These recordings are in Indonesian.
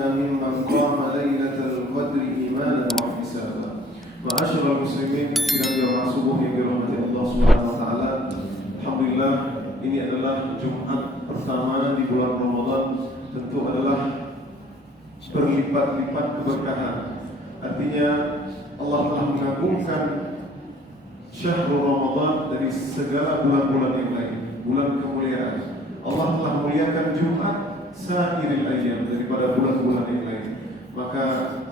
waj'alna mimman qama lailatal qadri imanan wa ihtisaba. Ma'asyiral muslimin sidang jamaah subuh yang dirahmati Allah Subhanahu wa taala. Alhamdulillah, ini adalah Jumat pertama di bulan Ramadan, tentu adalah berlipat-lipat keberkahan. Artinya Allah telah mengagungkan Syahrul Ramadan dari segala bulan-bulan yang lain, bulan kemuliaan. Allah telah muliakan Jumat sa'iril ayyam daripada bulan-bulan yang lain. Maka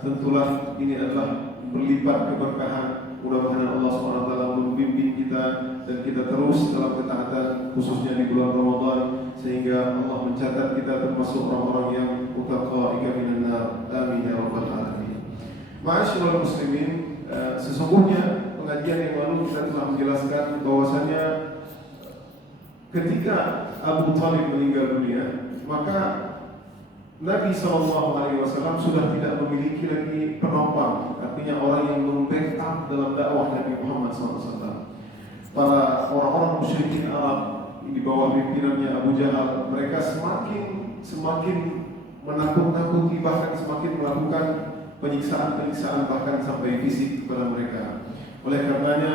tentulah ini adalah berlipat keberkahan. Mudah-mudahan Allah SWT membimbing kita dan kita terus dalam ketaatan, khususnya di bulan Ramadan, sehingga Allah mencatat kita termasuk orang-orang yang utaqaika minan nar. Amin ya rabbal alamin. Ma'asyiral muslimin, sesungguhnya pengajian yang lalu kita telah menjelaskan bahwasanya ketika Abu Thalib meninggal dunia, maka Nabi SAW sudah tidak memiliki lagi penopang, artinya orang yang membackup dalam dakwah Nabi Muhammad SAW. Para orang-orang musyrikin Arab di bawah pimpinannya Abu Jahal, mereka semakin menakut-nakuti, bahkan semakin melakukan penyiksaan bahkan sampai fisik kepada mereka. Oleh karenanya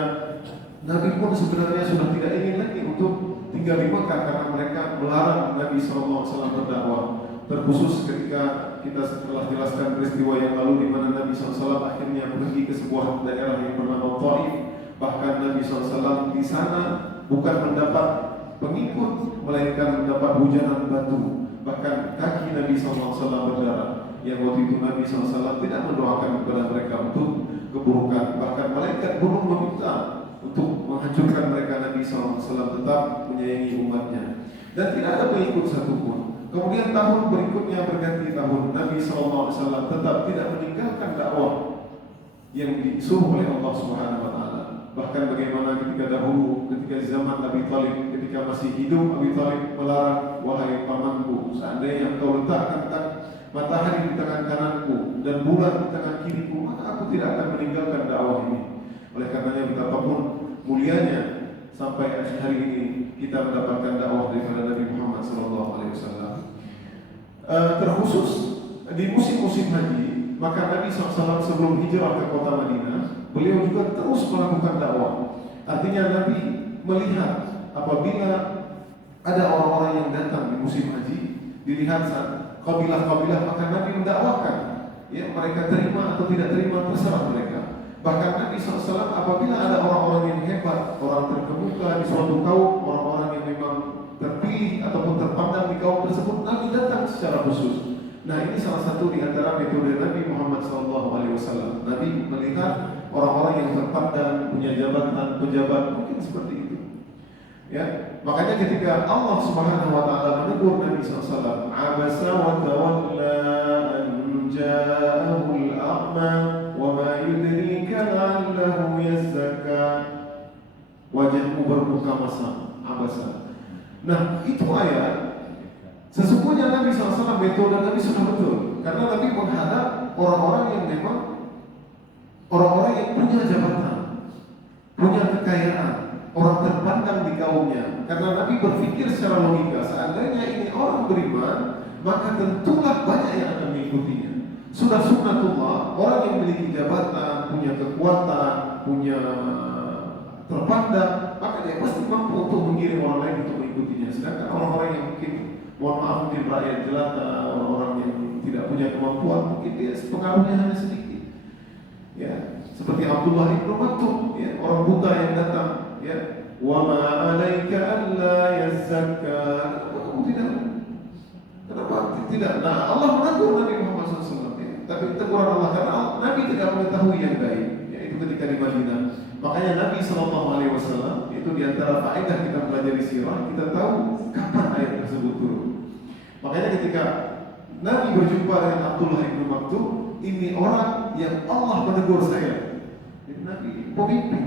Nabi pun sebenarnya sudah tidak ingin lagi untuk tinggal di Mekah karena mereka melarang Nabi SAW berdakwah. Terkhusus ketika kita setelah jelaskan peristiwa yang lalu di mana Nabi SAW akhirnya pergi ke sebuah daerah yang bernama Taif. Bahkan Nabi SAW di sana bukan mendapat pengikut, melainkan mendapat hujanan batu. Bahkan kaki Nabi SAW berdarah. Yang waktu itu Nabi SAW tidak mendoakan kepada mereka untuk keburukan. Bahkan malaikat gunung meminta untuk menghancurkan mereka. Nabi SAW tetap menyayangi umatnya dan tidak ada pengikut satupun. Kemudian tahun berikutnya berganti tahun, Nabi SAW tetap tidak meninggalkan dakwah yang disuruh oleh Allah Subhanahu wa taala. Bahkan bagaimana ketika dahulu, ketika zaman Abi Thalib, ketika masih hidup, Abi Thalib melarang, wahai pamanku, seandainya engkau letakkan matahari di tangan kananku dan bulan di tangan kiriku, maka aku tidak akan meninggalkan dakwah ini. Oleh karenanya betapapun mulianya sampai akhir hari ini kita mendapatkan dakwah daripada Nabi Muhammad SAW. Terkhusus di musim-musim haji, maka Nabi SAW sebelum hijrah ke kota Madinah, beliau juga terus melakukan dakwah. Artinya Nabi melihat apabila ada orang-orang yang datang di musim haji, dilihat kabilah-kabilah, maka Nabi mendakwakan. Ya, mereka terima atau tidak terima terserah mereka. Bahkan Nabi SAW apabila ada orang-orang yang hebat, orang terkemuka di suatu kaum, orang-orang yang memang terpilih ataupun terpandang di kaum tersebut, Nabi datang secara khusus. Nah, ini salah satu di antara metode Nabi Muhammad SAW. Nabi melihat orang-orang yang terpandang, punya jabatan, pejabat, mungkin seperti itu. Ya, makanya ketika Allah Subhanahu wa taala menegur Nabi SAW, "Abasa wa tawalla an ja'ahu al-a'ma wa ma yudrika la'allahu yazakka." Wajahmu bermuka masam, abasa. Nah, itu ayat. Sesungguhnya Nabi SAW metode Nabi sudah betul, karena Nabi menghadap orang-orang yang memang orang-orang yang punya jabatan, punya kekayaan, orang terpandang di kaumnya. Karena Nabi berpikir secara logika, seandainya ini orang beriman, maka tentulah banyak yang akan mengikutinya. Sudah sunnatullah, orang yang memiliki jabatan, punya kekuatan, punya terpandang, maka dia pasti mampu untuk mengirim orang lain untuk mengikutinya. Sedangkan orang-orang yang mungkin, mohon maaf, mungkin rakyat jelata, orang-orang yang tidak punya kemampuan, mungkin dia pengaruhnya hanya sedikit. Ya, seperti Abdullah ibn Maktum, ya, orang buta yang datang, ya, wa ma 'alaika alla yazakka. Kenapa tidak? Nah, Allah menegur Nabi Muhammad SAW. Ya. Tapi teguran Allah karena Nabi tidak mengetahui yang baik, yaitu ketika di Madinah. Makanya Nabi SAW itu diantara faedah kita belajar di sirah, kita tahu kapan ayat tersebut turun. Makanya ketika Nabi berjumpa dengan Abdullah ibn Maktum, ini orang yang Allah menegur saya. Jadi Nabi pemimpin,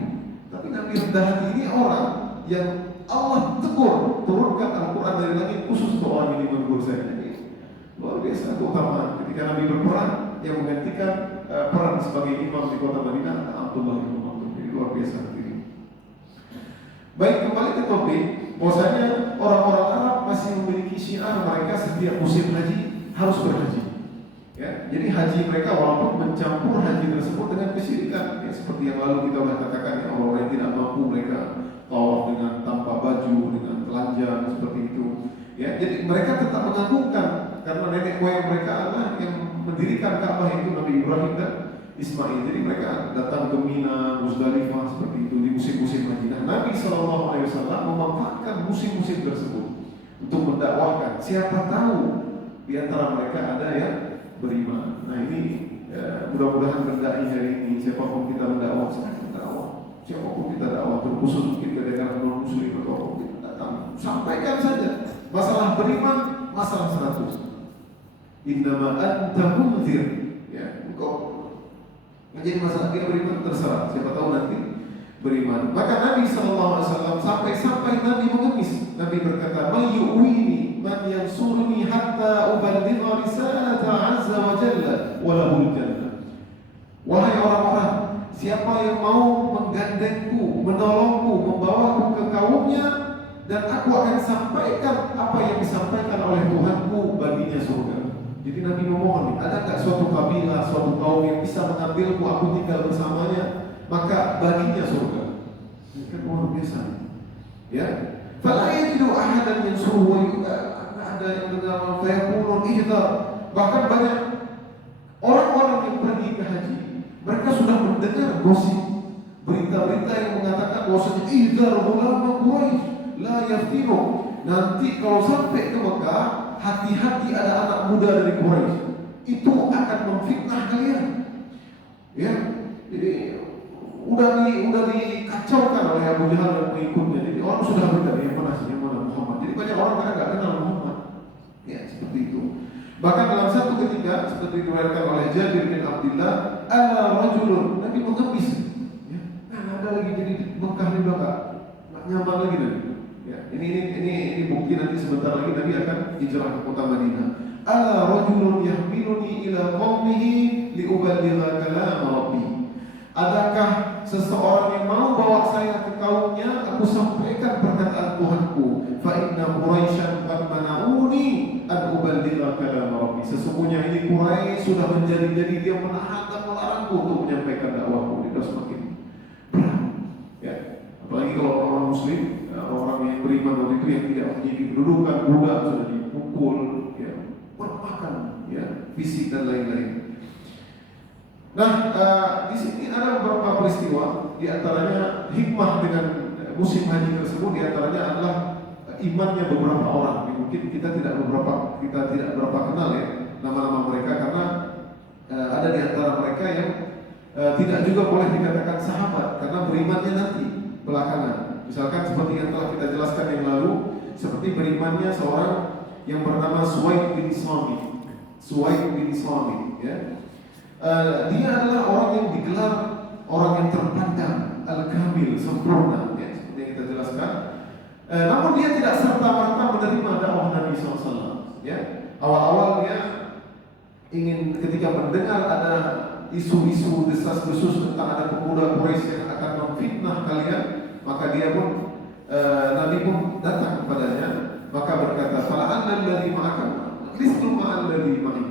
tapi Nabi rendah hati, ini orang yang Allah tegur, turunkan Al-Quran dari langit khusus untuk orang ini menegur saya. Jadi luar biasa keutamaan. Ketika Nabi berperang, yang menggantikan peran sebagai imam di kota Madinah, Abdullah ibn Maktum. Jadi luar biasa ini. Baik, kembali ke topik, bahwasanya orang-orang Arab masih memiliki syiar mereka setiap musim haji harus berhaji. Ya, jadi haji mereka walaupun mencampur haji tersebut dengan kesyirikan, ya, seperti yang lalu kita sudah katakan, ya, orang yang tidak mampu mereka tawaf dengan tanpa baju, dengan telanjang seperti itu. Ya, jadi mereka tetap mengagungkan karena nenek moyang mereka adalah yang mendirikan Ka'bah itu Nabi Ibrahim dan Ismail. Jadi mereka datang ke Mina, Muzdalifah seperti itu di musim-musim haji. Nah, Nabi SAW memanfaatkan musim-musim tersebut untuk mendakwahkan. Siapa tahu di antara mereka ada yang beriman. Nah ini mudah-mudahan berdai hari ini siapapun kita mendakwah, siapapun kita dakwah, terkhusus mungkin ke daerah non muslim atau kita datang, sampaikan saja. Masalah beriman, masalah 100. Innama anta munzir. Ya, engkau menjadi masalah dia beriman terserah. Siapa tahu nanti beriman. Maka Nabi SAW sampai Nabi mengemis. Nabi berkata, "Mayyu'wini man yansuruni hatta uballigha risalata azza wa jalla wa lahul jannah." Wahai orang-orang, siapa yang mau menggandengku, menolongku, membawaku ke kaumnya, dan aku akan sampaikan apa yang disampaikan oleh Tuhanku, baginya surga. Jadi Nabi memohon nih, ada nggak suatu kabilah, suatu kaum yang bisa mengambilku, aku tinggal bersamanya, maka baginya surga. Ini kan luar biasa. Ya, fala yajidu ahadan yansuruhu wa ada yang bernama fayaqulun ihdar. Bahkan banyak orang-orang yang pergi ke haji, mereka sudah mendengar gosip, berita-berita yang mengatakan bahwasanya ihdar ulama Quraisy la yaftinu. Nanti kalau sampai ke Mekah, hati-hati ada anak muda dari Quraisy, itu akan memfitnah kalian. Ya, jadi udah dikacaukan oleh Abu Jahal dan pengikutnya. Jadi orang sudah berkata yang mana Muhammad. Jadi banyak orang mereka nggak kenal Muhammad. Ya, seperti itu. Bahkan dalam satu ketika seperti diriwayatkan oleh Jabir bin Abdullah, ala rajulun, Nabi mengemis. Ya, nah, ada lagi jadi Mekah di belakang, nggak nyaman lagi Nabi. Ya, ini bukti nanti sebentar lagi Nabi akan hijrah ke kota Madinah. Ala rajulun yahmiluni ila qaumihi liuballigha kalam rabbi. Adakah seseorang yang mau bawa saya ke kaumnya, aku sampaikan perkataan Tuhanku. Fa inna Quraisyan qad mana'uni an uballigha kalam rabbi. Sesungguhnya ini Quraisy sudah menjadi dia menahan dan melarangku untuk menyampaikan dakwahku. Itu semakin berat. Ya, apalagi kalau orang muslim, orang yang beriman waktu itu yang tidak memiliki kedudukan, budak sudah dipukul, ya, bermakan, ya, fisik dan lain-lain. Nah, di sini ada beberapa peristiwa, di antaranya hikmah dengan musim haji tersebut, di antaranya adalah imannya beberapa orang. Mungkin kita tidak berapa kenal ya nama-nama mereka, karena ada di antara mereka yang tidak juga boleh dikatakan sahabat karena berimannya nanti belakangan. Misalkan seperti yang telah kita jelaskan yang lalu, seperti berimannya seorang yang bernama Suwaid bin Samit, ya. Dia adalah orang yang digelar orang yang terpandang, al-kamil, sempurna, ya, seperti yang kita jelaskan. Namun dia tidak serta-merta menerima dakwah Nabi SAW. Ya, awal-awal dia ingin, ketika mendengar ada isu-isu desas-desus tentang ada pemuda Quraisy yang akan memfitnah kalian, maka dia pun Nabi pun datang kepadanya, maka berkata, "Fala'anna alladhi ma'aka mislu ma'alladhi ma'i."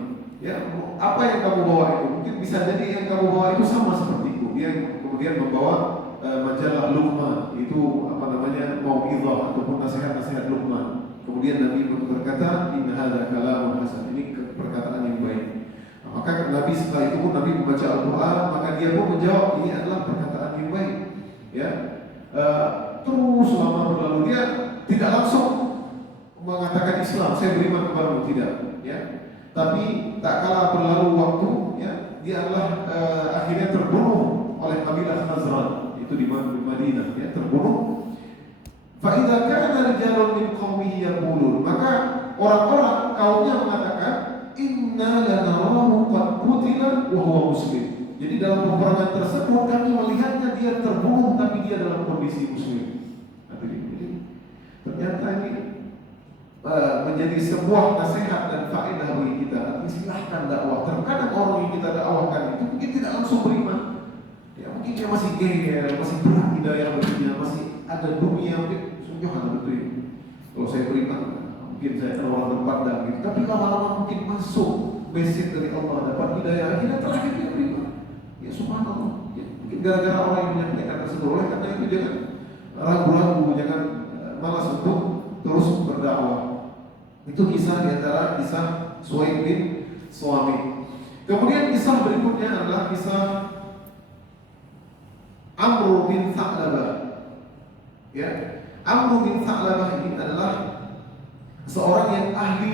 Ya, apa yang kamu bawa itu? Mungkin bisa jadi yang kamu bawa itu sama sepertiku. Dia kemudian membawa majalah Luqman, itu apa namanya, mau'izah ataupun nasihat-nasihat Luqman. Kemudian Nabi berkata, "Inna hadza kalamun hasan." Ini perkataan yang baik. Nah, maka Nabi setelah itu pun Nabi membaca Al-Qur'an, maka dia pun menjawab, ini adalah perkataan yang baik. Ya. Terus lama berlalu, dia tidak langsung mengatakan Islam, saya beriman kepadamu, tidak, ya. Tapi tak kalah berlalu waktu, ya, dia adalah akhirnya terbunuh oleh kabilah Khazraj, itu di Madinah, ya, terbunuh. Fa idza kana rijalun min qaumihi yaqulun, maka orang-orang kaumnya mengatakan, inna lanarahu qad qutila wa huwa muslim. Jadi dalam peperangan tersebut kami melihatnya dia terbunuh tapi dia dalam kondisi muslim. Jadi ternyata ini menjadi sebuah nasihat dan faedah bagi kita. Silahkan dakwah. Terkadang orang yang kita dakwahkan itu mungkin tidak langsung beriman. Ya, mungkin dia masih gaya, masih berat hidayah baginya, masih ada dunia, mungkin sungguhan betul. Kalau saya beriman, mungkin saya orang terpandang gitu. Tapi lama-lama mungkin masuk message dari Allah, dapat hidayah, akhirnya terakhir dia beriman. Ya subhanallah. Ya, mungkin gara-gara orang yang menyampaikan tersebut, oleh karena itu jangan ragu-ragu, jangan malas untuk terus berdakwah. Itu kisah di antara kisah Suhaib bin Suami. Kemudian kisah berikutnya adalah kisah Amr bin Tha'labah. Ya, Amr bin Tha'labah ini adalah seorang yang ahli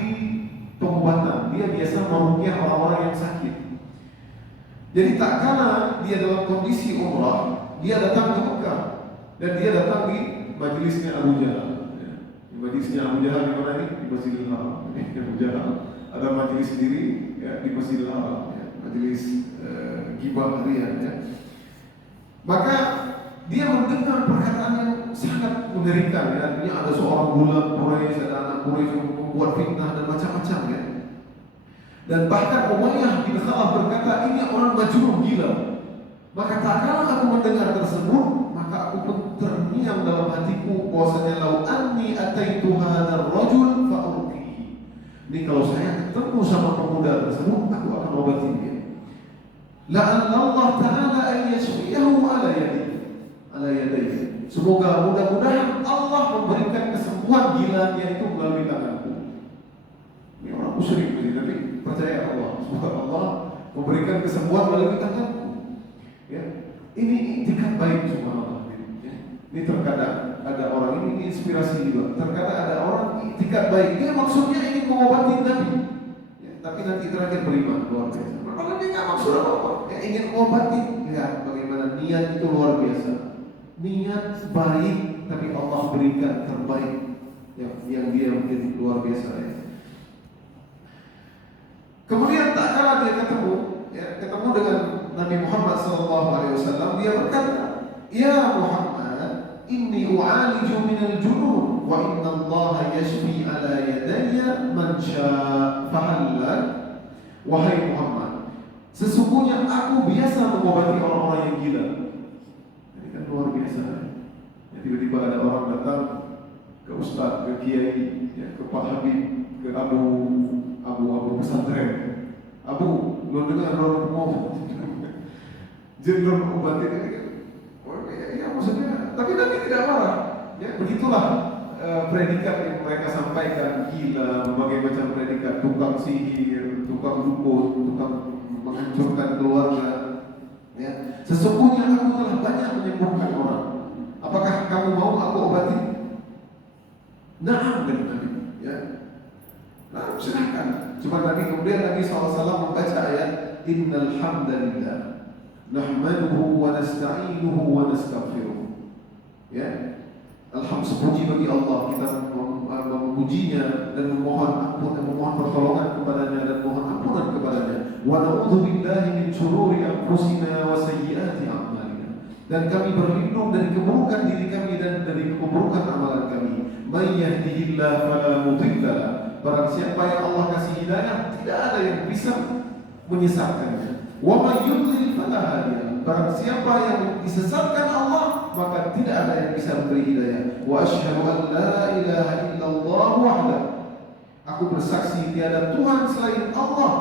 pengobatan. Dia biasa meruqyah orang-orang yang sakit. Jadi tak kala dia dalam kondisi umrah, dia datang ke Mekah dan dia datang di majelisnya Abu Jahal. Ya. Di majelisnya Abu Jahal di mana ini? Di Masjidil Haram. Abu Jahal ada majelis sendiri ya, di Masjidil Haram, ya. Majelis gibah harian. Ya. Maka dia mendengar perkataan yang sangat mengerikan. Ya. Artinya ada seorang bulan Quraisy, ada anak Quraisy yang membuat fitnah dan macam-macam. Ya. Dan bahkan Umayyah bin Khalaf berkata, ini orang majnun, gila. Maka tak kala aku mendengar tersebut, maka aku pun terngiang dalam hatiku bahwasanya lau anni ataitu hadzal rajul fa urqihi. Ini kalau saya ketemu sama pemuda tersebut, aku akan obati dia. La'alla Allah Ta'ala an yashfiyahu ala yadayhi. Semoga mudah-mudahan Allah memberikan kesembuhan gilanya itu melalui tanganku. Ini orang musyrik tapi percaya Allah. Semoga Allah memberikan kesembuhan melalui tanganku. Ya, ini itikat baik subhanallah. Ya. Ini terkadang ada orang ini inspirasi juga. Terkadang ada orang itikat baik. Dia maksudnya ingin mengobati Nabi. Ya, tapi nanti terakhir beriman luar biasa. Kalau dia nggak maksud apa-apa, ya ingin mengobati. Lihat bagaimana niat itu luar biasa. Niat baik, tapi Allah berikan terbaik yang dia menjadi luar biasa. Ya. Kemudian tak kala dia ketemu dengan Nabi Muhammad SAW, dia berkata, Ya Muhammad, inni u'aliju minal junun, wa inna Allah yashfi ala yadayya man syaa fahallak. Wahai Muhammad, sesungguhnya aku biasa mengobati orang-orang yang gila. Ini kan luar biasa. Ya, tiba-tiba ada orang datang ke ustaz, ke kiai, ya, ke Pak Habib, ke Abu pesantren. Abu, lu dengar orang mau jadi lu obatin ini kan? Oh ya maksudnya, tapi Nabi tidak marah. Ya begitulah predikat yang mereka sampaikan, gila, berbagai macam predikat, tukang sihir, tukang dukun, tukang menghancurkan keluarga. Ya, sesungguhnya aku telah banyak menyembuhkan orang. Apakah kamu mau aku obati? Na'am, kata Nabi. Ya. Nah, silahkan. Cuma kemudian Nabi SAW membaca ayat Innal hamdalillah nahmaduhu wa nasta'inuhu wa nastaghfiruh. Ya. Alhamdulillah, puji bagi Allah, kita memujinya dan memohon ampun dan memohon pertolongan kepadanya dan mohon ampunan kepadanya. Wa na'udzu billahi min shururi anfusina wa sayyiati a'malina. Dan kami berlindung dari keburukan diri kami dan dari keburukan amalan kami. May yahdihillahu fala mudilla lahu. Barang siapa yang Allah kasih hidayah, tidak ada yang bisa menyesatkannya. Wa may yudlil fala hadiya. Barang siapa yang disesatkan Allah, maka tidak ada yang bisa memberi hidayah. Wa asyhadu an la ilaha illallah wahdahu. Aku bersaksi tiada Tuhan selain Allah,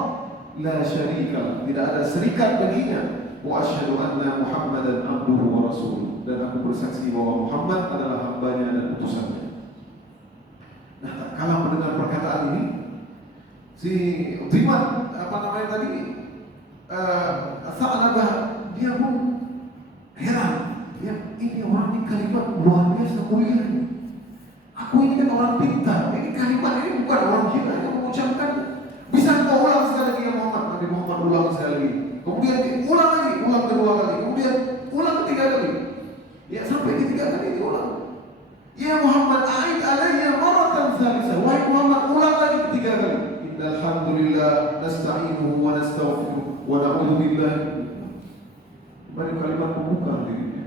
la syarika, tidak ada serikat baginya. Wa asyhadu anna Muhammadan abduhu wa rasuluh. Dan aku bersaksi bahwa Muhammad adalah hambanya dan utusannya. Nah, tak kalah mendengar perkataan ini, si Uthman tadi, Tha'labah, dia pun heran. Ya, ini orang ini kalimat luar biasa mulia. Aku ini kan orang pintar. Ini kalimat ini bukan orang gila yang mengucapkan. Bisa kau ulang sekali lagi ya Muhammad? Nabi Muhammad ulang sekali lagi. Kemudian ulang lagi, ulang kedua kali. Kemudian ulang ketiga kali. Ya sampai ketiga kali diulang. Ya Muhammad, a'id alayya maratan tsalitsa. Wahai Muhammad, ulang lagi ketiga kali. Innal hamdalillah nasta'inuhu wa nastaghfiruh wa na'udzu billahi. Banyak kalimat pembuka dirinya.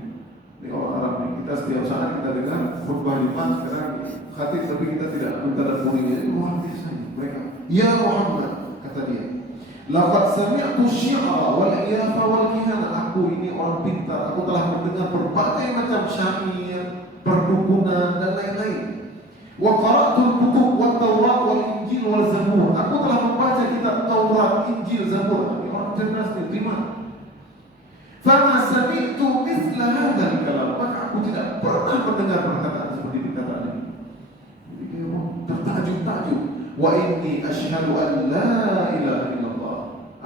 Ini orang Arab ini. Kita setiap saat kita dengar khutbah Jumat, sekarang khatib tapi kita tidak mentadabburinya. Ini luar biasa mereka. Ya Muhammad, kata dia. Laqad sami'tu syi'ra wal iyafa wal kihana. Aku ini orang pintar. Aku telah mendengar berbagai macam syair, perdukunan dan lain-lain. Wa qara'tul kutub wat Taurat wal Injil wal Zabur. Aku telah membaca kitab Taurat, Injil, Zabur. Ini orang cerdas nih, terima. Fama sami'tu mithla hadzal kalam. Maka aku tidak pernah mendengar perkataan seperti perkataan ini. Jadi dia tertajuk-tajuk. Wa inni asyhadu an la ilaha illallah.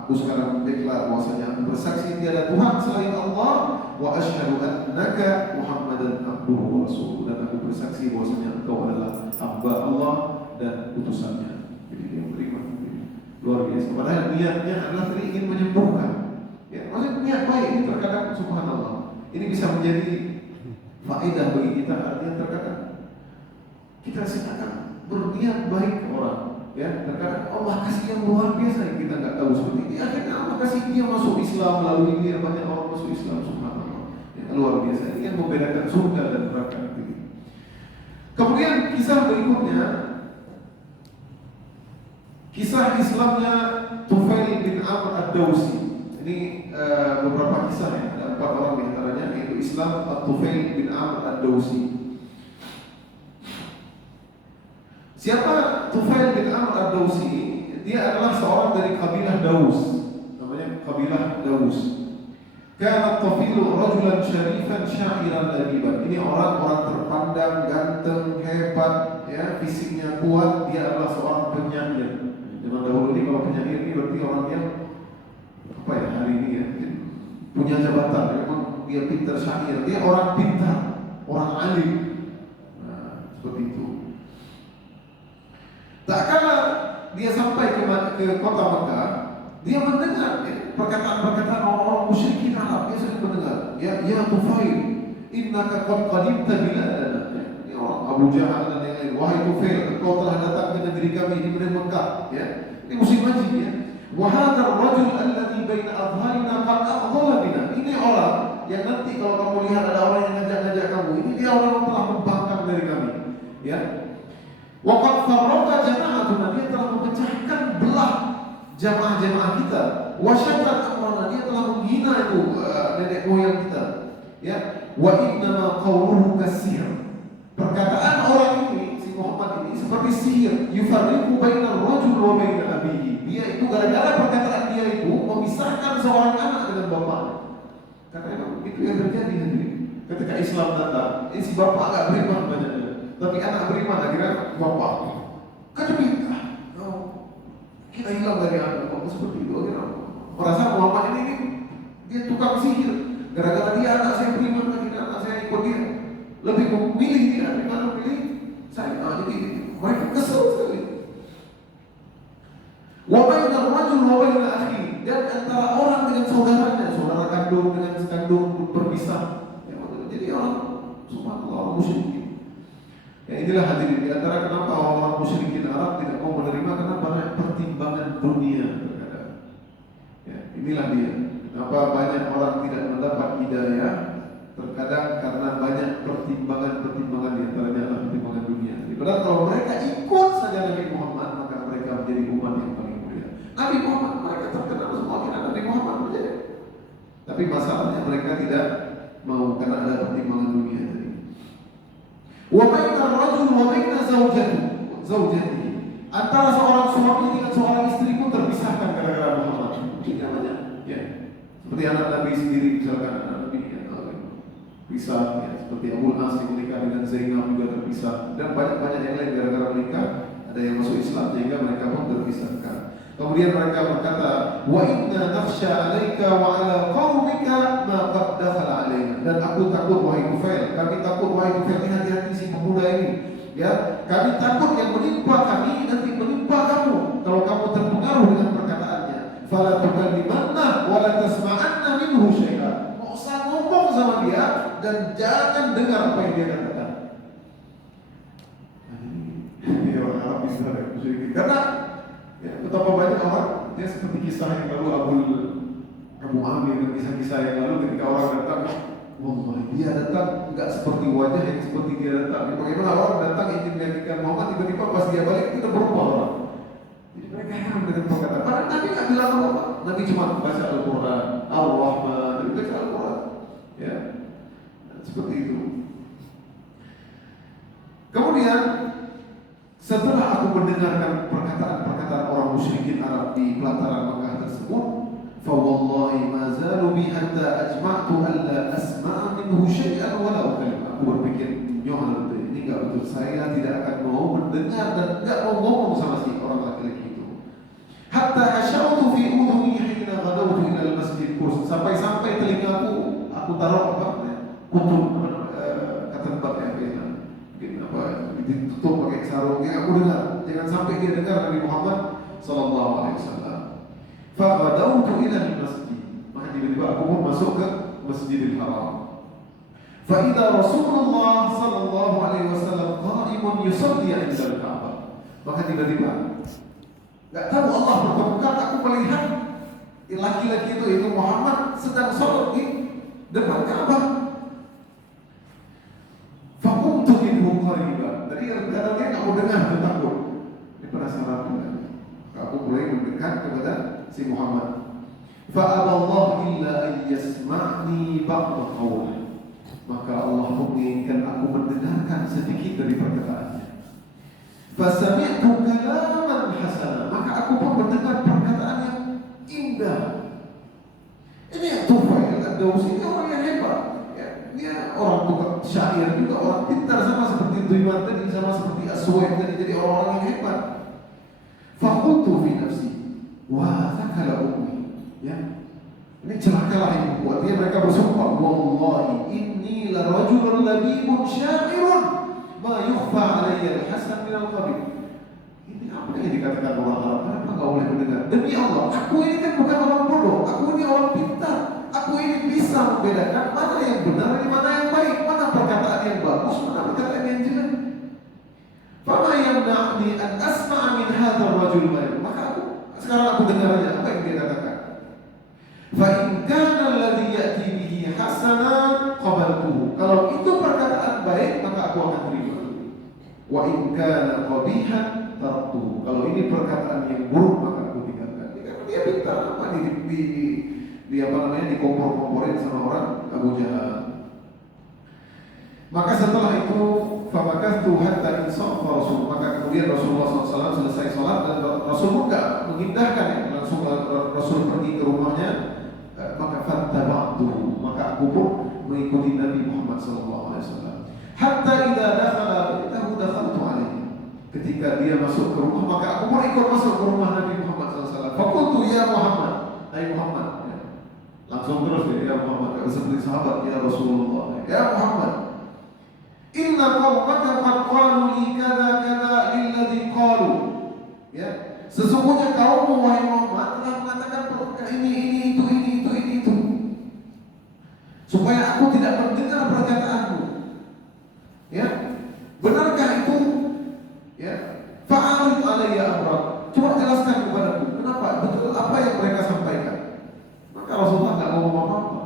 Aku sekarang mendeklar bahwasanya aku bersaksi tiada Tuhan selain Allah, wa asyhadu annaka Muhammadan abduhu wa rasuluhu, dan aku bersaksi bahwasanya engkau adalah hamba Allah dan utusannya. Jadi dia menerima. Luar biasa. Padahal niatnya adalah ingin menyembuhkan. Ya, maksudnya niat baik ini terkadang subhanallah. Ini bisa menjadi faedah bagi kita, artinya terkadang kita sedang berniat baik ke orang. Ya, terkadang Allah kasih yang luar biasa yang kita nggak tahu seperti ini. Akhirnya Allah kasih dia masuk Islam, melalui dia banyak orang masuk Islam, subhanallah. Ya, luar biasa. Ini yang membedakan surga dan neraka. Kemudian kisah berikutnya, kisah Islamnya Tufail bin Amr ad-Dawsi. Ini beberapa kisah ya, ada 4 orang di antaranya, yaitu Islam Tufail bin Amr ad-Dawsi. Siapa Tufail bin Amr ad-Dawsi? Dia adalah seorang dari kabilah Daus, namanya kabilah Daus. Kana Tufail rajulan syarifan sya'iran labiban. Ini orang-orang terpandang, ganteng, hebat, ya, fisiknya kuat. Dia adalah seorang penyair. Zaman dahulu ini kalau penyair ini berarti orang yang apa ya, hari ini ya, punya jabatan, memang dia pintar syair. Dia orang pintar, orang alim. Nah, seperti itu. Tak kala dia sampai ke kota Mekah, dia mendengar ya, perkataan-perkataan orang-orang musyrikin Arab. Dia sering mendengar, ya Tufail, innaka qad qadimta biladana. Ini orang Abu Jahal dan yang lain. Wahai Tufail, engkau telah datang ke negeri kami di Mekah. Ya, ini musim haji ya. Wa hadzal rajul alladhi baina adharina qad aqdhala bina. Ini orang yang nanti kalau kamu lihat ada orang yang ngajak-ngajak kamu, ini dia orang yang telah membangkang dari kami. Ya. Wa qad farraqa jama'atuna, dia telah memecahkan belah jamaah-jamaah kita. Wa syattat amrana, dia telah menghina itu nenek moyang kita. Ya. Wa inna ma qawluhu kasir. Perkataan orang ini, si Muhammad ini seperti sihir. Yufarriqu bainar rajul wa baina abihi. Dia itu gara-gara perkataan dia itu memisahkan seorang anak dengan bapaknya. Karena itu yang terjadi nanti. Ketika Islam datang, si bapak agak beriman banyaknya, tapi anak beriman akhirnya bapak kejepit. Kita hilang dari anak. Seperti itu akhirnya merasa Muhammad ini dia tukang sihir. Gara-gara dia anak saya beriman, akhirnya anak saya ikut dia. Lebih memilih dia daripada memilih saya. Jadi mereka kesel sekali. Wa bainal rajul wa bainal akhi, dan antara orang dengan saudaranya, saudara kandung dengan sekandung berpisah. Ya, jadi orang subhanallah, orang musyrikin. Ya, inilah hadirin di antara kenapa orang musyrikin Arab tidak mau menerima, karena banyak pertimbangan dunia terkadang. Ya, inilah dia. Kenapa banyak orang tidak mendapat hidayah? Terkadang karena banyak pertimbangan-pertimbangan, di antaranya adalah pertimbangan dunia. Padahal kalau mereka ikut saja Nabi Muhammad, maka mereka menjadi umat yang paling mulia. Nabi Muhammad, mereka terkenal semua kira Nabi Muhammad menjadi. Tapi masalahnya mereka tidak mau karena ada pertimbangan dunia tadi. Wa baina rajul wa baina zawjatihi. Antara seorang suami dengan seorang istri pun terpisahkan gara-gara Muhammad. Ini namanya, ya. Seperti anak Nabi sendiri, misalkan anak Nabi pisah, ya, seperti Abu As yang menikah dengan Zainab juga terpisah, dan banyak-banyak yang lain gara-gara menikah ada yang masuk Islam sehingga mereka pun terpisahkan. Kemudian mereka berkata, wa inna nakhsha 'alaika wa 'ala qaumika ma qad dakhala 'alaina. Dan aku takut wahai Tufail, kami takut wahai Tufail, hati-hati si pemuda ini. Ya, kami takut yang menimpa kami nanti menimpa kamu kalau kamu terpengaruh dengan perkataannya. Fala tukallimanna wa la tasma'anna minhu syai'an. Ngomong sama dia dan jangan dengar apa yang dia katakan. Ini orang Arab bisa musyrik. Karena ya, betapa banyak orang, dia seperti kisah yang lalu Abu Amir dan kisah-kisah yang lalu ketika orang datang, wah dia datang enggak seperti wajah yang seperti dia datang. Bagaimana orang datang ingin menyaksikan Muhammad, tiba-tiba pas dia balik itu berubah orang. Jadi mereka heran dengan perkataan. Padahal Nabi nggak bilang apa-apa. Nabi cuma baca Al-Quran, Ar-Rahman, Nabi baca Al-Quran. Ya, seperti itu. Kemudian Setelah aku mendengarkan perkataan-perkataan orang musyrikin Arab di pelataran Mekah tersebut, fa wallahi ma zalu bi hatta ajma'tu alla asma'a minhu syai'an walau kalimah. Aku berpikir, nyoh ini enggak betul, saya tidak akan mau mendengar dan enggak mau ngomong sama si orang laki-laki itu. Hatta asyautu fi udhuni hina ghadawtu ila al-masjid kurs, sampai telingaku aku taruh kutub ketempat yang beda. Mungkin ditutup pakai sarung, aku dengar. Jangan sampai dia dengar Nabi Muhammad sallallahu alaihi wasallam. Fa ghadawtu ila al-masjid. Maka tiba-tiba aku pun masuk ke Masjidil Haram. Fa idza Rasulullah sallallahu alaihi wasallam qa'imun yusalli 'inda al-Ka'bah. Maka tiba-tiba enggak tahu Allah berkemukan, aku melihat laki-laki itu Muhammad sedang sholat di depan Ka'bah. Fakumtu minhu qariban. Jadi karena dia nggak mau dengar, dia takut. Dia penasaran dengan. Aku mulai mendekat kepada si Muhammad. Fa'aballahu illa an yasma'ni ba'da qawli. Maka Allah pun menginginkan aku mendengarkan sedikit dari perkataannya. Fasami'tu kalaman hasana. Maka aku pun mendengar perkataan yang indah. Ini Tufail ad-Dawsi, orang yang hebat. Dia orang tukang syair juga, orang pintar, sama seperti Duiman tadi, sama seperti Aswaid tadi, jadi orang yang hebat. Fakultu fi nafsi, wah zakala ummi, ya. Ini celakalah ibuku. Artinya mereka bersumpah, wallahi inni la rajulun labibun syairun ma yukhfa alayya al-hasan min al-qabih. Ini apa yang dikatakan orang Arab? Kenapa enggak boleh mendengar? Demi Allah, aku ini kan bukan orang bodoh, aku ini orang pintar. Aku ini bisa membedakan mana yang benar dan mana yang baik, mana perkataan yang bagus, mana perkataan yang jelek. Fama yamna'ni an asma'a min hadzal rajul mayyit. Maka sekarang aku dengar aja apa yang dia katakan. Fa in kana alladhi ya'ti bihi hasanan qabaltuhu. Kalau itu perkataan baik, maka aku akan terima. Wa in kana qabihan taraktuhu. Kalau ini perkataan yang buruk, maka aku tinggalkan. Dia pintar apa di apa namanya, dikompor-komporin sama orang Abu Jahal. Maka setelah itu famakastu hatta insaf Rasul. Maka kemudian Rasulullah SAW selesai sholat dan Rasul pun enggak mengindahkan ya, langsung Rasul pergi ke rumahnya. Maka fattaba'tuhu, maka aku pun mengikuti Nabi Muhammad SAW. Hatta idza dakhala baitahu dakhaltu alaihi. Ketika dia masuk ke rumah, maka aku pun ikut masuk ke rumah Nabi Muhammad SAW. Faqultu ya Muhammad, hai Muhammad. Langsung terus dia, ya Muhammad, kalau seperti sahabat, ya Rasulullah, ya Muhammad, inna qaumaka qad qalu li kadza kadza lilladzi qalu. Ya, sesungguhnya kaummu wahai Muhammad telah mengatakan ini itu. Supaya aku tidak mendengar perkataanmu. Ya, benarkah itu? Ya, fa'arid alayya amrak. Coba jelaskan kepadaku, kenapa betul apa yang mereka sampaikan. Rasulullah tidak mau ngomong apa,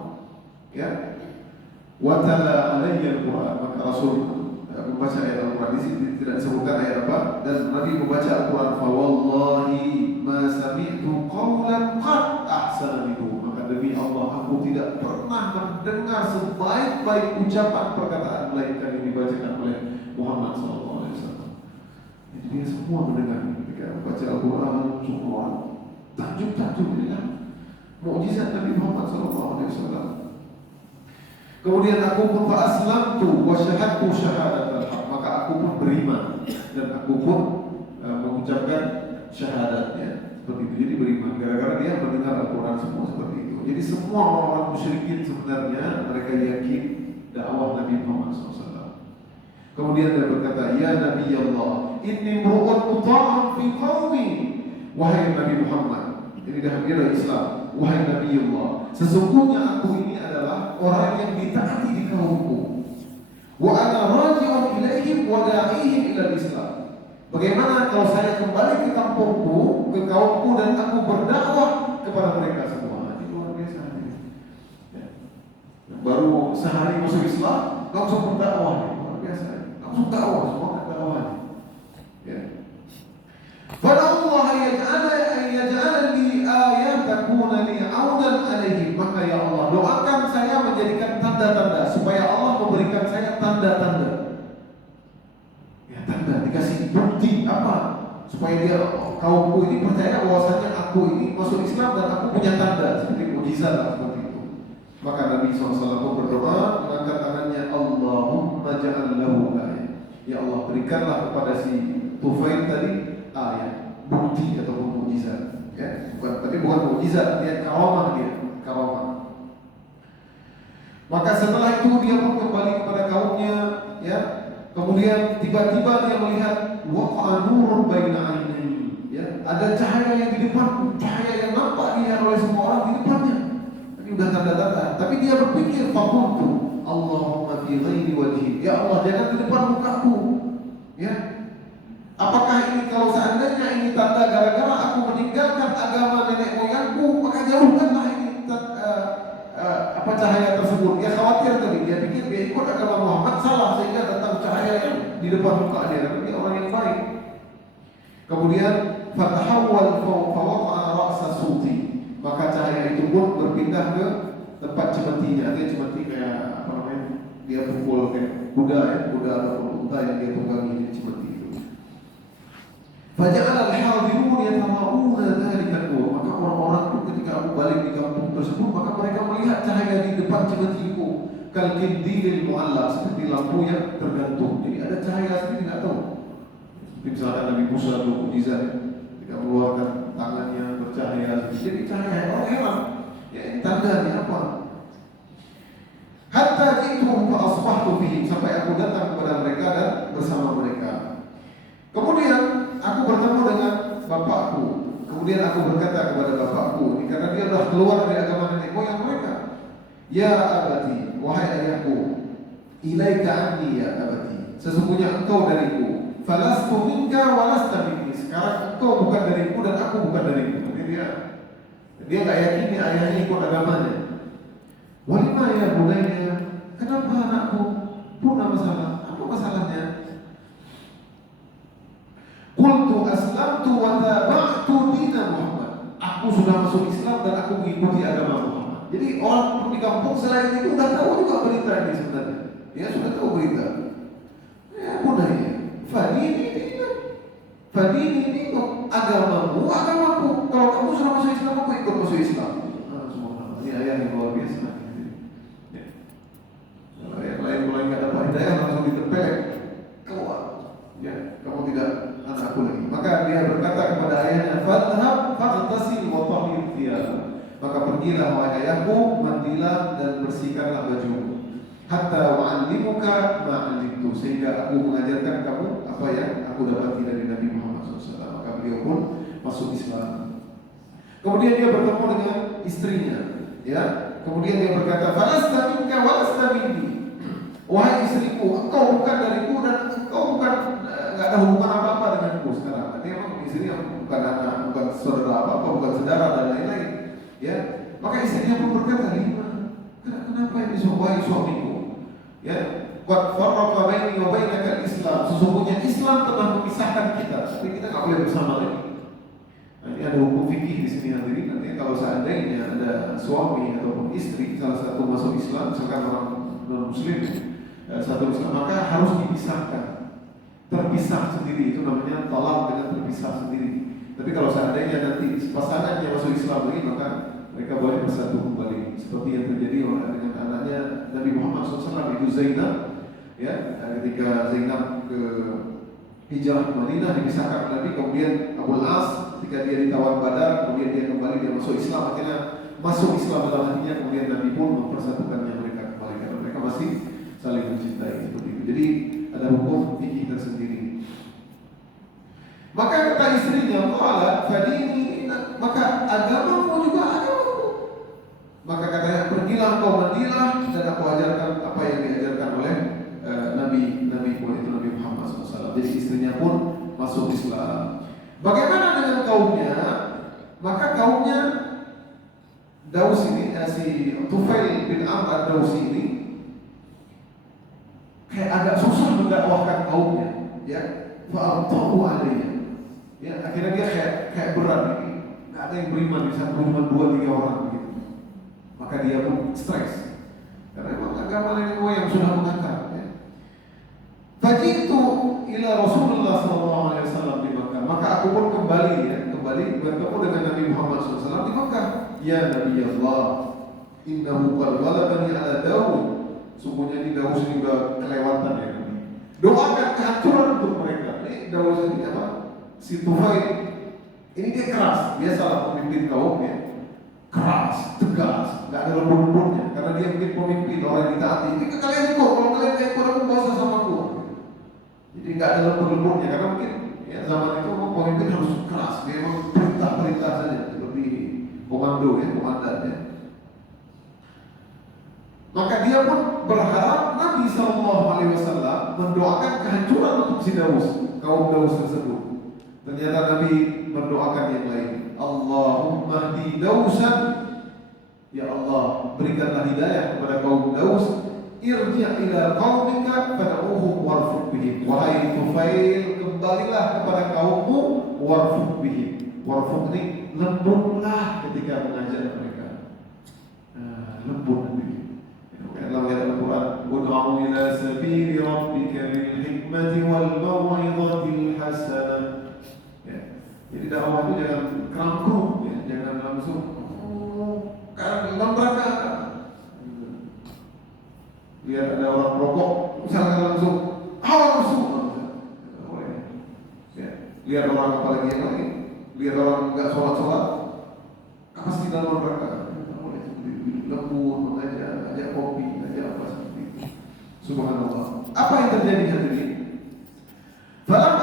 ya. Wa tala alayya al-Quran. Maka Rasul membaca ayat Al-Quran. Di sini tidak disebutkan ayat apa, dan Nabi membaca Al-Quran. Fa wallahi ma sami'tu qawlan qad ahsana minhu. Maka demi Allah, aku tidak pernah mendengar sebaik-baik ucapan perkataan melainkan yang dibacakan oleh Muhammad SAW. Jadi dia semua mendengar ketika membaca Al-Quran, semua takjub dia. Mukjizat Nabi Muhammad SAW. Kemudian aku pun aslamtu wa syahadtu syahadatal haq. Maka aku pun beriman dan aku pun mengucapkan syahadatnya seperti itu. Jadi beriman gara-gara dia mendengar Al-Quran semua seperti itu. Jadi semua orang musyrikin sebenarnya mereka yakin dakwah Nabi Muhammad SAW. Kemudian dia berkata, ya Nabi Allah, inni mru'un muta'an fi qaumi. Wahai Nabi Muhammad, ini dah dari Islam. Wahai Nabi Allah, sesungguhnya aku ini adalah orang yang ditaati di kaumku. Wa ana raji'un ilaihim wa da'ihim ila Islam. Bagaimana kalau saya kembali ke kampungku, ke kaumku, dan aku berdakwah kepada mereka semua? Ini luar biasa. Ya. Baru sehari masuk Islam, langsung berdakwah. Luar biasa. Langsung dakwah, semua dakwah. Ya. Allah yaj'alani ayat takuna li 'audan 'alaihim. Maka ya Allah, doakan saya menjadikan tanda-tanda supaya Allah memberikan saya tanda-tanda. Ya, tanda dikasih kasih bukti apa supaya dia kaumku ini percaya bahwasanya aku ini masuk Islam dan aku punya tanda seperti mukjizat seperti itu. Maka Nabi SAW pun berdoa mengangkat tangannya, Allahumma ja'al lahu ayat. Ya Allah, berikanlah kepada si Tufail tadi ayat, bukti ataupun mukjizat. Ya, bukan mukjizat, dia karamah karamah. Maka setelah itu dia pun kembali kepada kaumnya, ya. Kemudian tiba-tiba dia melihat waqa'a nurun baina ainihi, ya. Ada cahaya yang di depan, cahaya yang nampak dilihat oleh semua orang di depannya. Ini udah tanda-tanda. Tapi dia berpikir, faqultu Allahumma fi ghairi wajhi. Ya Allah, jangan di depan mukaku. Ya. Apakah ini kalau seandainya ini tanda gara-gara aku meninggalkan agama nenek moyangku, maka jauhkanlah ini cahaya tersebut. Dia khawatir tadi, dia pikir dia ikut agama Muhammad salah sehingga datang cahaya yang di depan muka dia. Tapi dia orang yang baik. Kemudian fatahawwal fawaqa'a ra'sa suti. Maka cahaya itu pun berpindah ke tempat cemetinya. Dia cemeti kayak apa namanya? Dia pukul kayak kuda ataupun unta yang dia tunggangi di cemeti itu. Faja'ala al-hadirun yatama'una dzalika nur. Maka orang-orang itu ketika aku balik di kampung tersebut, maka mereka melihat cahaya di depan cemetiku kal qindilil mu'allaq, seperti lampu yang tergantung. Jadi ada cahaya sendiri tidak tahu. Seperti misalnya Nabi Musa itu mukjizat ketika mengeluarkan tangannya bercahaya. Jadi cahaya orang heran. Ya ini tandanya apa? Hatta ji'tuhum fa asbahtu bihim, sampai aku datang kepada mereka dan bersama mereka. Kemudian aku bertemu dengan bapakku. Kemudian aku berkata kepada bapakku, ini karena dia sudah keluar dari agama nenek moyang mereka. Ya abati, wahai ayahku, ilaika anni ya abati, sesungguhnya engkau dariku. Falastu minka walasta minni, sekarang engkau bukan dariku dan aku bukan dariku. Jadi dia nggak yakini ayahnya ikut agamanya. Walima ya bunayya, kenapa anakku? Punya masalah. Apa masalahnya? Qultu aslamtu wa taba'tu dina Muhammad. Aku sudah masuk Islam dan aku mengikuti agama Muhammad. Jadi orang di kampung selain itu sudah tahu juga berita ini sebenarnya. Ya sudah tahu berita. Ya bunayya, fadini ini agamamu, agamaku. Kalau kamu sudah masuk Islam, aku ikut masuk Islam. Ini ayat yang luar biasa. Ya. Kalau yang lain mulai nggak dapat hidayah langsung ditempelek keluar. Ya, kamu tidak anakku lagi. Maka dia berkata kepada ayahnya, "Fadhhab faghtasil wa tahhir thiyabak." Maka pergilah wahai ayahku, mandilah dan bersihkanlah bajumu. Hatta wa'allimuka ma'alimtu, sehingga aku mengajarkan kamu apa yang aku dapati dari Nabi Muhammad SAW. Maka beliau pun masuk Islam. Kemudian dia bertemu dengan istrinya, ya. Kemudian dia berkata, "Falasta minka walasta minni." Wahai istriku, engkau bukan dariku dan engkau bukan enggak ada hubungan apa-apa denganku sekarang. Ini memang istrinya bukan anak, bukan saudara apa-apa, bukan saudara dan lain-lain. Ya. Maka istrinya pun berkata, "Kenapa ini wahai suamiku? Ya, qad farraqa baini wa bainaka al-Islam." Sesungguhnya Islam telah memisahkan kita, tapi kita enggak boleh bersama lagi. Nanti ada hukum fikih di sini hadirin. Nanti kalau seandainya ada suami ataupun istri salah satu masuk Islam, misalkan orang non-muslim, satu Islam, maka harus dipisahkan, terpisah sendiri. Itu namanya talak dengan terpisah sendiri. Tapi kalau seandainya nanti pasangannya masuk Islam lagi, maka mereka boleh bersatu kembali. Seperti yang terjadi dengan anaknya Nabi Muhammad SAW, itu Zainab. Ya, ketika Zainab ke hijrah ke Madinah dipisahkan Nabi, kemudian Abu Al-As ketika dia ditawan Badar, kemudian dia kembali, dia masuk Islam, akhirnya masuk Islam dalam hatinya, kemudian Nabi pun mempersatukannya mereka kembali karena mereka masih saling mencintai seperti itu. Jadi ada hukum fikih tersendiri. Maka kata istrinya, "Qala fadini," maka agamamu juga agamamu. Maka katanya, "Pergilah kau mandilah dan aku ajarkan apa yang diajarkan oleh Nabi pun, itu Nabi Muhammad SAW." Jadi istrinya pun masuk Islam. Bagaimana dengan kaumnya? Maka kaumnya Daus ini, si Tufail bin Amr ad-Dausi ini kayak agak susah mendakwahkan kaumnya, ya. Fa'altahu alaihi. Ya, akhirnya dia kayak berat ini. Enggak ada yang beriman, bisa cuma 2-3 orang gitu. Maka dia pun stres. Karena memang agama nenek moyang sudah mengangkat, ya. Fajitu ila Rasulullah SAW bertemu dengan Nabi Muhammad SAW di Makkah. Ya Nabi Allah, innahu qad ghalabani ala Daud. Sungguhnya di Daud juga kelewatan ya Nabi. Doakan kehancuran untuk mereka. Ini Daud ini apa? Si Tufail ini dia keras, dia salah pemimpin kaumnya, keras, tegas, nggak ada lembut-lembutnya, karena dia mungkin pemimpin orang yang ditaati. Ini kalian ikut, kalau kalian nggak ikut aku nggak usah sama aku. Jadi nggak ada lembut-lembutnya, karena mungkin ya zaman itu pemimpin harus keras, dia memang perintah saja, seperti komando ya, komandan ya. Maka dia pun berharap Nabi SAW mendoakan kehancuran untuk si Daus, kaum Daus tersebut. Ternyata Nabi mendoakan yang lain. Allahumma hdi Dausan, ya Allah berikanlah hidayah kepada kaum Daus. Irji' ila qaumika fad'uhum warfuq bihim. Wahai Tufail, kembalilah kepada kaummu warfuq bihim. Warfuq ini lembutlah ketika mengajak mereka. Lembut. Allah kata Al-Quran, ud'u ila sabili rabbika bil hikmati wal mau'izatil hasanah. Jadi dakwah itu jangan kerangkung, ya, jangan langsung dalam rangka. Lihat ada orang rokok, misalkan langsung hawa ya. Lihat orang apa lagi yang lain, lihat orang nggak sholat, pasti dalam rangka. Lembut, mengajak kopi, ajak apa seperti itu. Subhanallah. Apa yang terjadi hadirin? Falam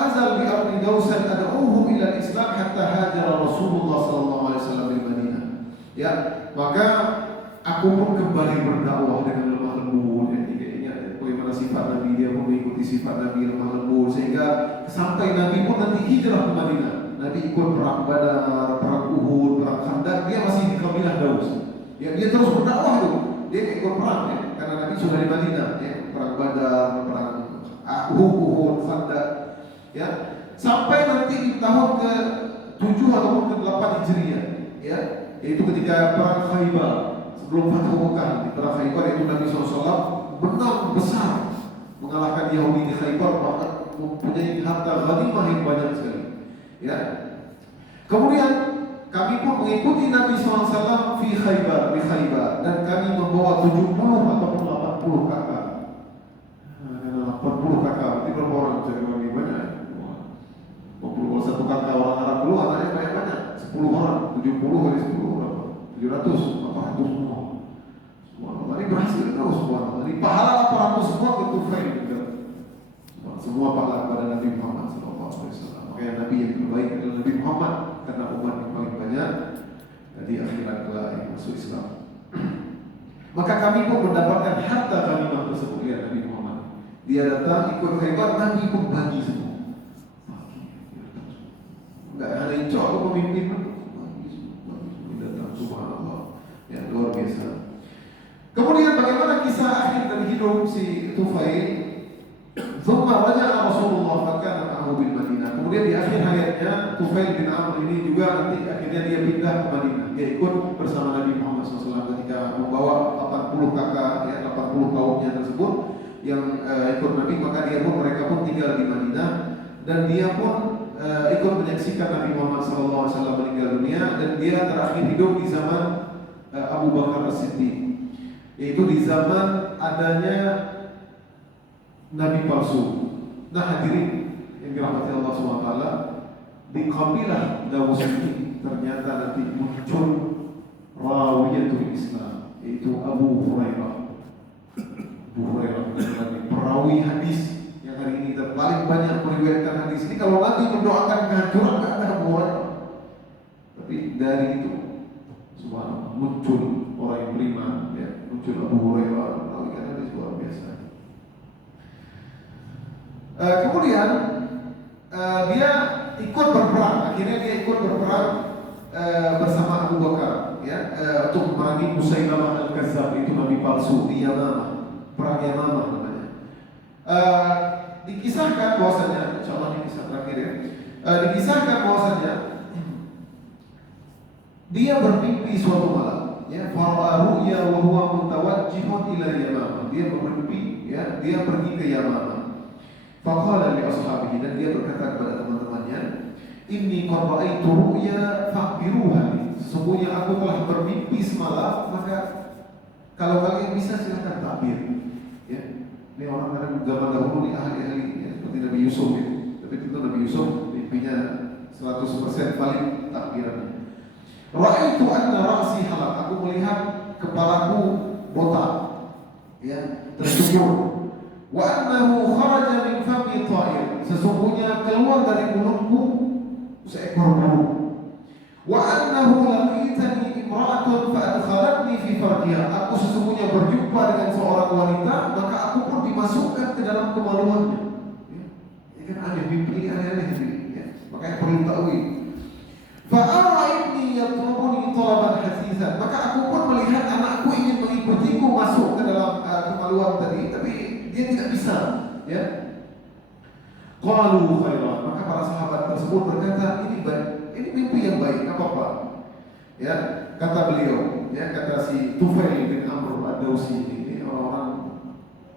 azal bi ardi Dausan ad'uhum ila al-Islam hatta hajara Rasulullah sallallahu alaihi wasallam di Madinah. Ya, maka aku pun kembali berdakwah dengan lemah lembut. Ingat bagaimana sifat Nabi, dia pun mengikuti sifat Nabi lemah lembut sehingga sampai Nabi pun nanti hijrah ke Madinah. Nabi ikut perang Badar, perang Uhud, perang Khandaq, dia masih di kabilah Daus. Ya, dia terus berdakwah itu. Dia ikut perang ya, karena Nabi sudah di Madinah ya, perang Badar, perang Uhud, Khandaq. Ya, sampai nanti di tahun ke-7 ataupun ke-8 Hijriah, ya, yaitu ketika perang Khaybar sebelum Fathu Mekah. Di perang Khaybar itu Nabi SAW menang besar mengalahkan Yahudi di Khaybar, bahkan mempunyai harta ghanimah yang banyak sekali. Ya, kemudian kami pun mengikuti Nabi SAW di Khaybar, dan kami membawa 70 ataupun 80 kakak. 80 kakak, berarti berapa orang jadi lebih banyak? 80 satu kakak orang Arab dulu anaknya banyak-banyak, 10 orang, 70 kali 10 berapa? 700, 800 semua. Tadi berhasil terus semua. Jadi pahala 800 semua itu frame juga. Semua pahala kepada Nabi Muhammad SAW. Makanya Nabi yang terbaik adalah Nabi Muhammad, karena umat yang paling banyak di akhirat kelak yang masuk Islam. Maka kami pun mendapatkan harta ghanimah tersebut ya Nabi Muhammad. Dia datang ikut Khaybar, Nabi pun bagi semua. Enggak ada yang cowok pemimpin pun bagi semua. Datang, subhanallah. Ya luar biasa. Kemudian bagaimana kisah akhir dari hidup si Tufail? Thumma raja'a Rasulullah fakana ma'ahu bil Madinah. Kemudian di akhir hayatnya Tufail bin Amr ini juga nanti akhirnya dia pindah ke Madinah. Dia ikut bersama Nabi Muhammad SAW ketika membawa 80 kakak ya, 80 kaumnya tersebut yang ikut Nabi, maka mereka pun tinggal di Madinah, dan dia pun ikut menyaksikan Nabi Muhammad SAW meninggal dunia, dan dia terakhir hidup di zaman Abu Bakar As-Siddiq, yaitu di zaman adanya Nabi palsu. Nah hadirin yang dirahmati Allah SWT, di kabilah Daus ini ternyata nanti muncul rawiyatul Islam, yaitu Abu Hurairah. Abu Hurairah perawi hadis yang hari ini paling banyak meriwayatkan hadis. Ini kalau Nabi mendoakan kehancuran nggak ada Abu Hurairah, tapi dari itu subhanallah muncul orang yang beriman ya, muncul Abu Hurairah merawikan hadis luar biasa. Kemudian dia ikut berperang. Akhirnya dia ikut berperang bersama Abu Bakar ya, untuk memerangi Musailamah Al-Kazzab, itu nabi palsu di Yamamah, perang Yamamah namanya. Dikisahkan bahwasanya, insyaallah ini kisah terakhir ya. Dikisahkan bahwasanya dia bermimpi suatu malam ya, fara'a ru'ya wa huwa mutawajjihun ila Yamamah. Dia bermimpi ya, dia pergi ke Yamamah. Faqala li ashabihi, dan dia berkata kepada teman-temannya, Inni qad ra'aitu ru'ya fa'biruha. Sesungguhnya aku telah bermimpi semalam, maka kalau kalian bisa silakan takbir. Ya. Ini orang kadang zaman dahulu nih ahli-ahli ya, seperti Nabi Yusuf ya. Tapi tentu Nabi Yusuf mimpinya 100% valid takbirannya. Ra'aitu anna ra'si halak. Aku melihat kepalaku botak, ya, tercukur. Wa annahu kharaja min fami ta'ir. Sesungguhnya keluar dari mulutku seekor burung. Wa annahu laqitani imra'atun fa adkhalatni fi farjiha. Aku sesungguhnya berjumpa dengan seorang wanita, maka aku pun dimasukkan ke dalam kemaluannya. Ya. Ini kan aneh, mimpi aneh-aneh ini. Ya. Makanya perlu takwil. Fa ara ibni yatlubuni talaban hasisan. Maka aku pun melihat anakku ingin mengikutiku masuk ke dalam kemaluan tadi, tapi dia tidak bisa. Ya. Qalu khairan. Maka para sahabat tersebut berkata, ini baik. Ini mimpi yang baik, apa apa? Ya, kata beliau, ya, kata si Tufail bin Amr ad-Dawsi ini orang-orang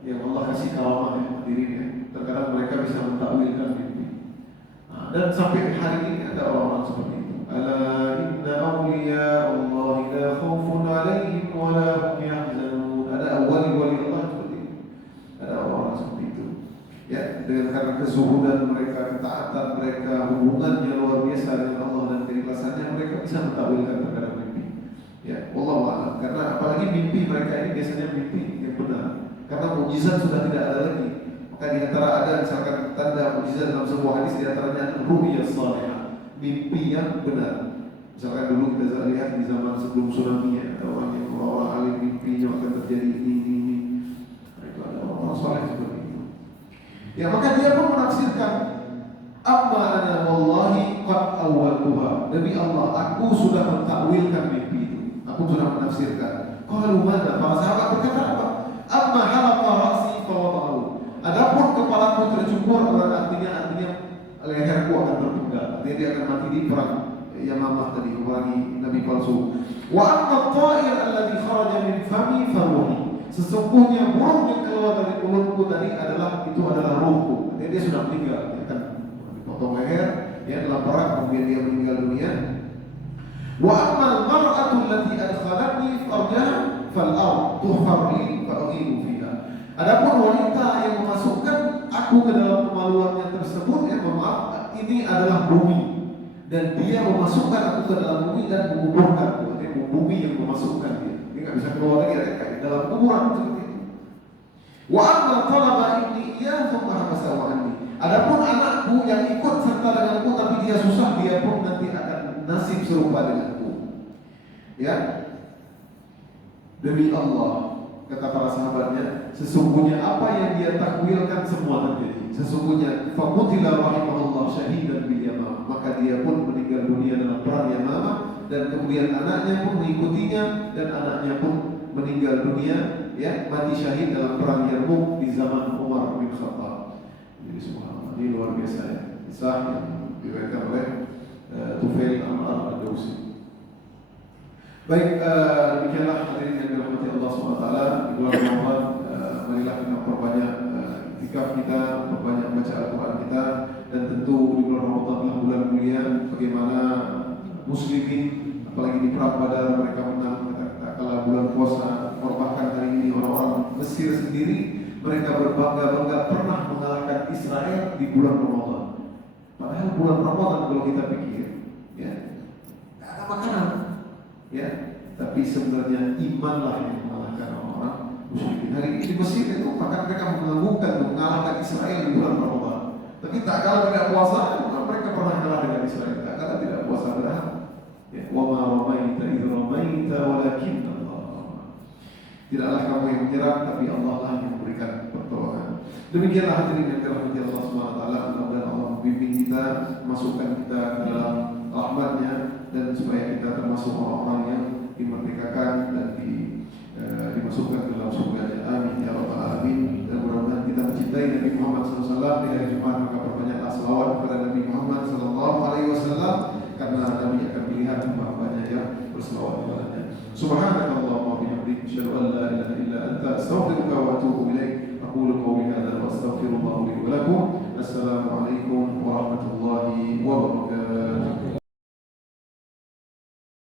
yang Allah kasih karamah ya, dirinya. Terkadang mereka bisa mentakwilkan mimpi. Nah, dan sampai hari ini ada orang-orang seperti itu. Ala inna awliya Allah la khawfun alaihim wa la hum yahzanun. Ada wali-wali Allah seperti itu. Ada orang-orang seperti itu. Ya, dengan karena kezuhudan mereka, ketaatan mereka, hubungannya luar biasa dengan Allah dan keikhlasannya, mereka bisa mentakwilkan terkadang mimpi. Ya, wallahu a'lam. Karena apalagi mimpi mereka ini biasanya mimpi yang benar. Karena mukjizat sudah tidak ada lagi. Maka di antara ada misalkan tanda mukjizat dalam sebuah hadis, di antaranya ru'ya salihah, mimpi yang benar. Misalkan dulu kita lihat di zaman sebelum tsunami ya, ada orang yang orang alim mimpinya akan terjadi ini. Nah, itu ada orang saleh seperti itu. Ya, maka dia pun menafsirkan, amma ana wallahi qad awwaltuha. Demi Allah, aku sudah mentakwilkan mimpi itu. Aku sudah menafsirkan. Qalu mana? Para sahabat berkata apa? Amma halaqa ra'si fa wada'u. Adapun kepalaku tercukur, artinya leherku akan terpenggal. Artinya dia akan mati di perang Yamamah tadi, memerangi Nabi palsu. Wa amma at-ta'ir alladhi kharaja min fami faruhi. Sesungguhnya burung yang keluar dari mulutku tadi adalah ruhku. Artinya dia sudah meninggal, dia kan dipotong leher, dia dalam perang, kemudian dia meninggal dunia. Wa ammal mar'atu allati adkhalatni farjaha fal ard tuhfar li fa aghibu fiha. Adapun wanita yang memasukkan aku ke dalam kemaluannya tersebut, ya maaf, ini adalah bumi, dan dia memasukkan aku ke dalam bumi dan menguburkan. Artinya bumi yang memasukkan dia. Dia nggak bisa keluar lagi, ada kayak dalam kuburan seperti itu. Wa amma talaba ibni iyyahu thumma habasahu anni. Adapun anakku yang ikut serta denganku tapi dia susah, dia pun nanti akan nasib serupa denganku. Ya. Demi Allah, kata para sahabatnya, sesungguhnya apa yang dia takwilkan semua terjadi. Sesungguhnya faqutila rahimahullah syahidan bil Yamamah. Maka dia pun meninggal dunia dalam perang Yamamah, dan kemudian anaknya pun mengikutinya, dan anaknya pun meninggal dunia, ya, mati syahid dalam perang Yarmuk di zaman Umar bin Khattab. Jadi subhanallah, ini luar biasa ya, kisah yang diriwayatkan oleh Tufail Amr ad-Dawsi. Baik, demikianlah hadirin yang dirahmati Allah SWT. Di bulan Ramadan, marilah kita perbanyak iktikaf kita, perbanyak baca Al-Quran kita, dan tentu di bulan Ramadan adalah bulan mulia. Bagaimana muslimin, apalagi di perang Badar, mereka menang. Kala bulan puasa, bahkan hari ini orang-orang Mesir sendiri, mereka berbangga-bangga pernah mengalahkan Israel di bulan Ramadan. Padahal bulan Ramadan kalau kita pikir, ya, tidak ada makanan, ya, tapi sebenarnya imanlah yang mengalahkan orang-orang musyrikin. Hari ini di Mesir itu bahkan mereka mengalahkan Israel di bulan Ramadan. Tapi tak kalah tidak puasa, mereka pernah kalah dengan Israel. Tak kalah tidak puasa berhak. Ya, wa ma ramaita idh ramaita walakin Allah. Tidaklah kamu yang menyerang, tapi Allah lah yang memberikan pertolongan. Demikianlah hadirin yang dirahmati Allah Subhanahu wa taala. Mudah-mudahan Allah membimbing kita, masukkan kita ke dalam rahmat-Nya, dan supaya kita termasuk orang-orang yang dimerdekakan dan dimasukkan ke dalam surga-Nya. Amin ya rabbal alamin. Dan mudah-mudahan kita mencintai Nabi Muhammad SAW. Di hari Jumat maka perbanyaklah selawat kepada Nabi Muhammad SAW, karena Nabi akan melihat hamba-hambanya yang berselawat kepadanya. Subhanakallahumma wa bihamdika, asyhadu an la ilaha illa anta, astaghfiruka wa atubu ilaik. Aqulu qawli hadza wa astaghfirullah li wa lakum. Assalamualaikum warahmatullahi wabarakatuh. wabarakatuh.